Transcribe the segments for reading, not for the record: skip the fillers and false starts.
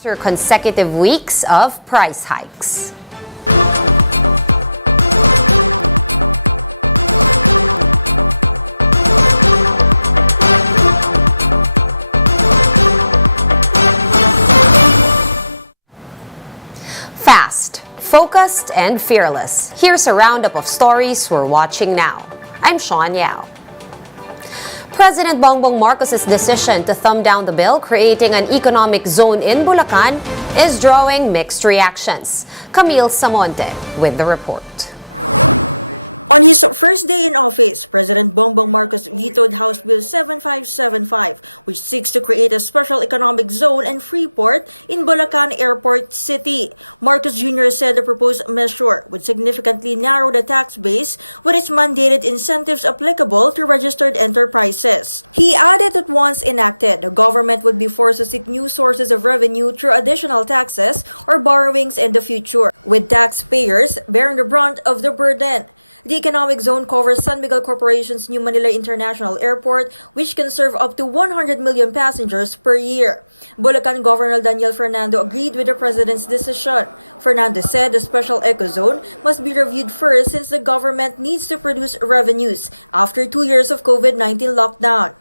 After consecutive weeks of price hikes. Fast, focused, and fearless. Here's a roundup of stories we're watching now. I'm Sean Yao. President Bongbong Marcos' decision to thumb down the bill creating an economic zone in Bulacan is drawing mixed reactions. Camille Samonte with the report. On his first day in office, President Bongbong Marcos vetoed House Bill 7575, which seeks to create a special economic zone and free port in Bulacan Airport City. Marcos Jr. said the proposed measure would significantly narrow the tax base with its mandated incentives applicable to registered enterprises. He added that once enacted, the government would be forced to seek new sources of revenue through additional taxes or borrowings in the future, with taxpayers bearing the brunt of the burden. The economic zone covers San Miguel Corporation's New Manila International Airport, which can serve up to 100 million passengers per year. Bulacan Governor Daniel Fernando agreed with the president's decision. Fernando said the special eco-zone must be reviewed first since the government needs to produce revenues after 2 years of COVID-19 lockdown.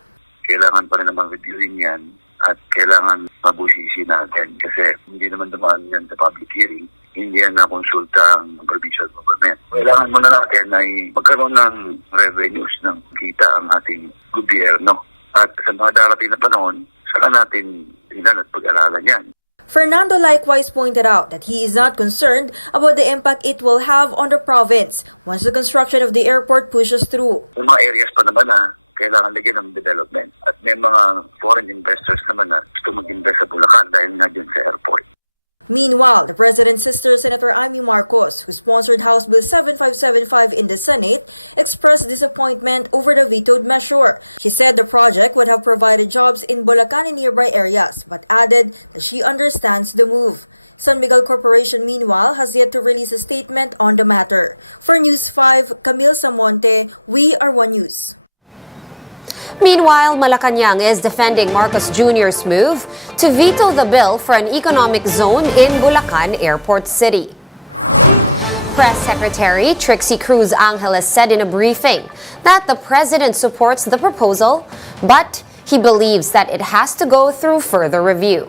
Kailangan pa rin naman reviewin yan at kailangan mabusisi natin kasi hindi naman dumaan yan sa public hearing. Hindi yan na-konsulta ang provincial government. Kailangan muna natin ay magkaroon ng revenues ng kita ang ating gobyerno. At sa mga darating na panahon, saka natin tingnan at pag-aralan yan. Fernando likewise pointed out that he is not concerned about the impact it will have on the province once the construction of the airport pushes through. May mga areas pa naman na kailangan lagyan ng development. At may mga foreign investors naman na gusto mag-invest sa Bulacan dahil nga dyan sa airport. Meanwhile, the president's sister, Senator Aimee Marcos, who sponsored House Bill 7575 in the Senate, expressed disappointment over the vetoed measure. She said the project would have provided jobs in Bulacan and nearby areas, but added that she understands the move. San Miguel Corporation, meanwhile, has yet to release a statement on the matter. For News 5, Camille Samonte, We Are One News. Meanwhile, Malacañang is defending Marcos Jr.'s move to veto the bill for an economic zone in Bulacan Airport City. Press Secretary Trixie Cruz Angeles said in a briefing that the president supports the proposal, but he believes that it has to go through further review.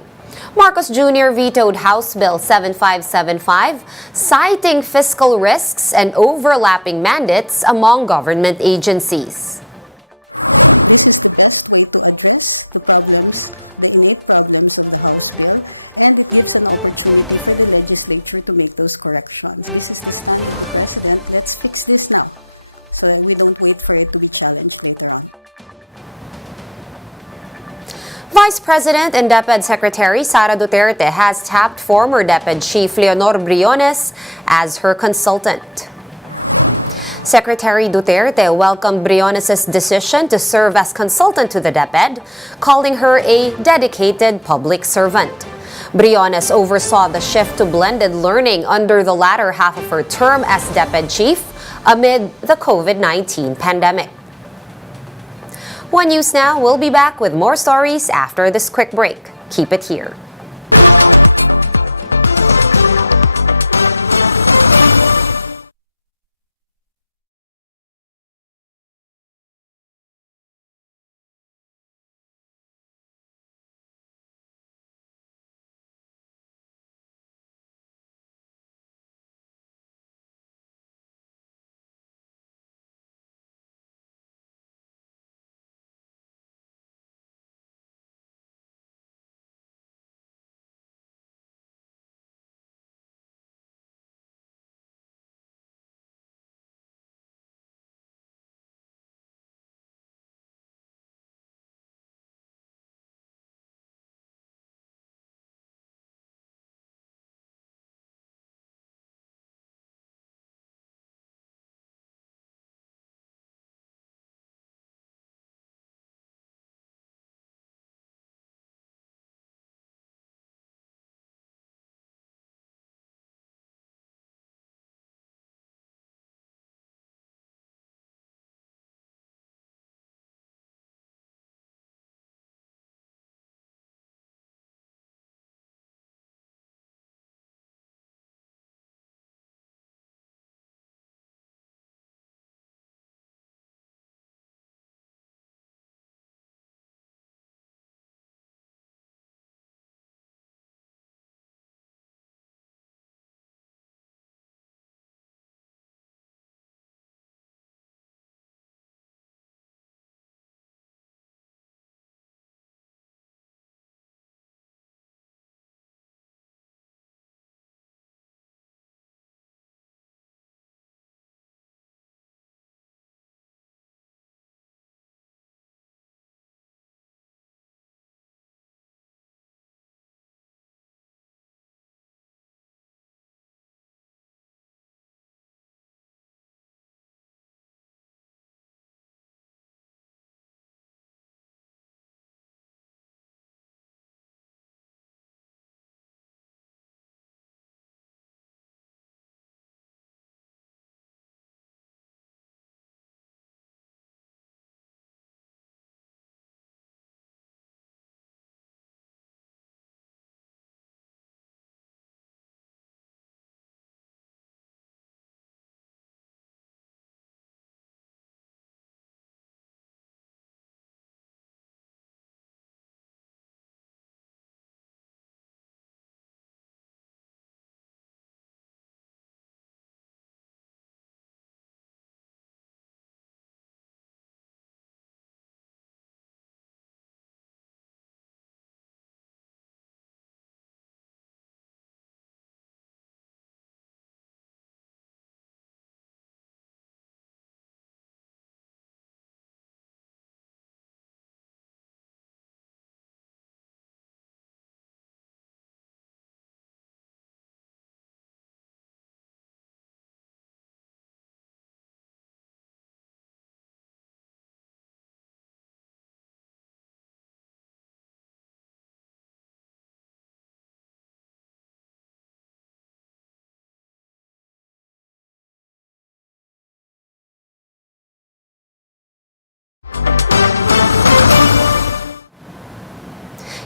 Marcos Jr. vetoed House Bill 7575, citing fiscal risks and overlapping mandates among government agencies. This is the best way to address the problems, the innate problems of the House bill, and it gives an opportunity for the legislature to make those corrections. This is the stand of the president. Let's fix this now so that we don't wait for it to be challenged later on. Vice President and DepEd Secretary Sara Duterte has tapped former DepEd Chief Leonor Briones as her consultant. Secretary Duterte welcomed Briones' decision to serve as consultant to the DepEd, calling her a dedicated public servant. Briones oversaw the shift to blended learning under the latter half of her term as DepEd chief amid the COVID-19 pandemic. One News Now will be back with more stories after this quick break. Keep it here.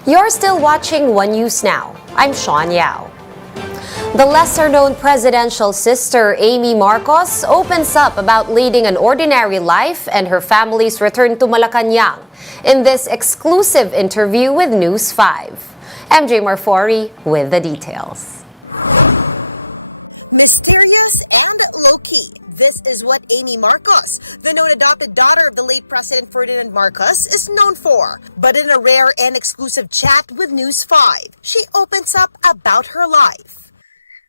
You're still watching One News Now. I'm Sean Yao. The lesser-known presidential sister, Aimee Marcos, opens up about leading an ordinary life and her family's return to Malacañang in this exclusive interview with News 5. MJ Marfori with the details. Mysterious and low-key. This is what Aimee Marcos, the known adopted daughter of the late President Ferdinand Marcos, is known for. But in a rare and exclusive chat with News 5, she opens up about her life.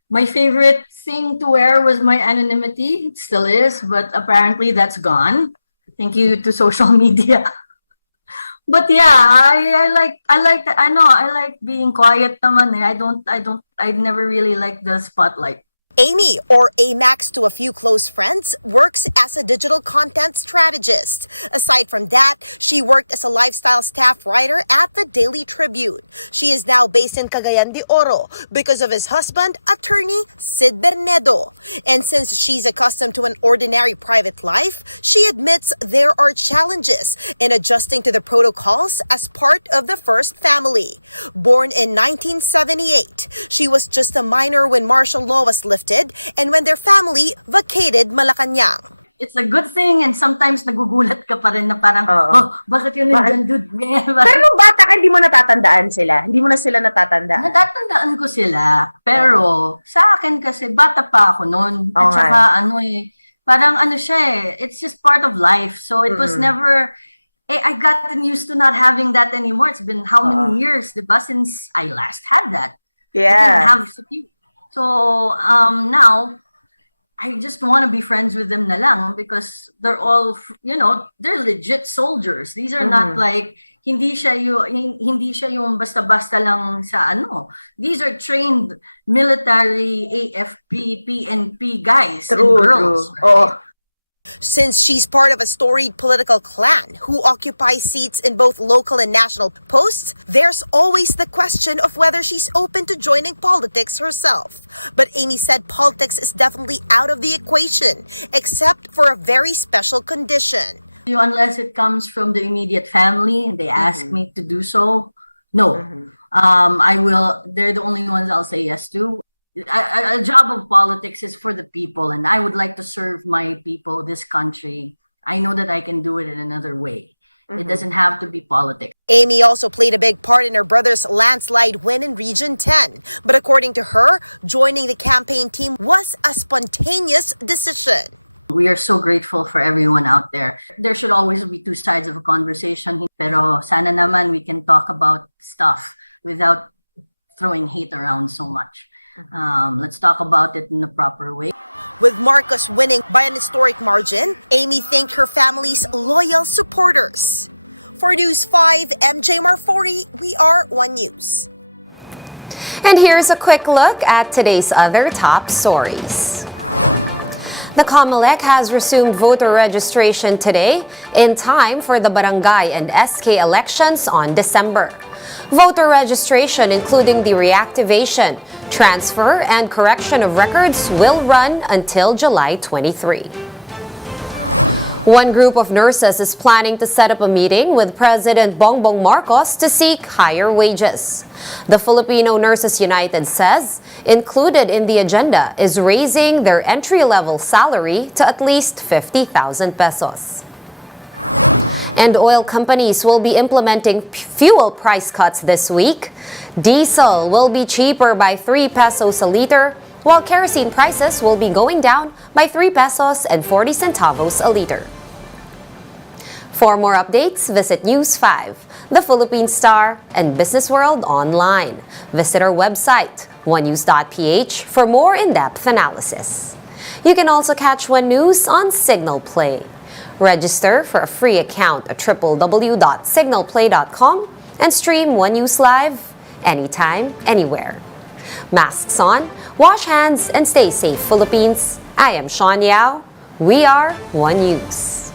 My favorite thing to wear was my anonymity. It still is, but apparently that's gone. Thank you to social media. But yeah, I like being quiet naman eh. I never really like the spotlight. Aimee, or Amax to a few close friends, works as a digital content strategist. Aside from that, she worked as a lifestyle staff writer at the Daily Tribune. She is now based in Cagayan de Oro because of his husband, attorney Sid Bernedo. And since she's accustomed to an ordinary private life, she admits there are challenges in adjusting to the protocols as part of the first family. Born in 1978, she was just a minor when martial law was lifted and when their family vacated Malacañang. It's a good thing and sometimes nagugulat ka pa rin na parang, oh, bakit yun nandyan, dude? Pero nung bata ka, hindi mo natatandaan sila? Hindi mo na sila natatandaan? Natatandaan ko sila. Pero sa akin kasi, bata pa ako noon. At saka parang siya eh, it's just part of life. So it was never, I gotten used to not having that anymore. It's been how many years, diba, since I last had that. Yeah. I didn't have security. So now I just want to be friends with them na lang because they're all, they're legit soldiers. These are not like hindi siya yung basta-basta lang sa ano. These are trained military AFP, PNP guys and girls. True. Right? Oh. Since she's part of a storied political clan who occupies seats in both local and national posts, there's always the question of whether she's open to joining politics herself. But Aimee said politics is definitely out of the equation, except for a very special condition. Unless it comes from the immediate family and they ask me to do so, no. I will. They're the only ones I'll say yes to. A job of politics is for the people, and I would like to serve my people, this country. I know that I can do it in another way. It doesn't have to be politics. Aimee also played a big part in her brother's landslide win in Region 10. But according to her, joining the campaign team was a spontaneous decision. We are so grateful for everyone out there. There should always be two sides of a conversation. Pero sana naman we can talk about stuff without throwing hate around so much. Let's talk about it in the proper way. With Marcos winning by an historic margin, Aimee thanked her family's loyal supporters. For News 5, MJ Marfori, we are One News. And here's a quick look at today's other top stories. The COMELEC has resumed voter registration today in time for the barangay and SK elections on December. Voter registration, including the reactivation, transfer, and correction of records, will run until July 23. One group of nurses is planning to set up a meeting with President Bongbong Marcos to seek higher wages. The Filipino Nurses United says included in the agenda is raising their entry-level salary to at least 50,000 pesos. And oil companies will be implementing fuel price cuts this week. Diesel will be cheaper by 3 pesos a liter, while kerosene prices will be going down by 3 pesos and 40 centavos a liter. For more updates, visit News 5, The Philippine Star, and Business World online. Visit our website, onenews.ph, for more in-depth analysis. You can also catch One News on Signal Play. Register for a free account at www.signalplay.com and stream One News Live anytime, anywhere. Masks on, wash hands, and stay safe, Philippines. I am Sean Yao. We are One News.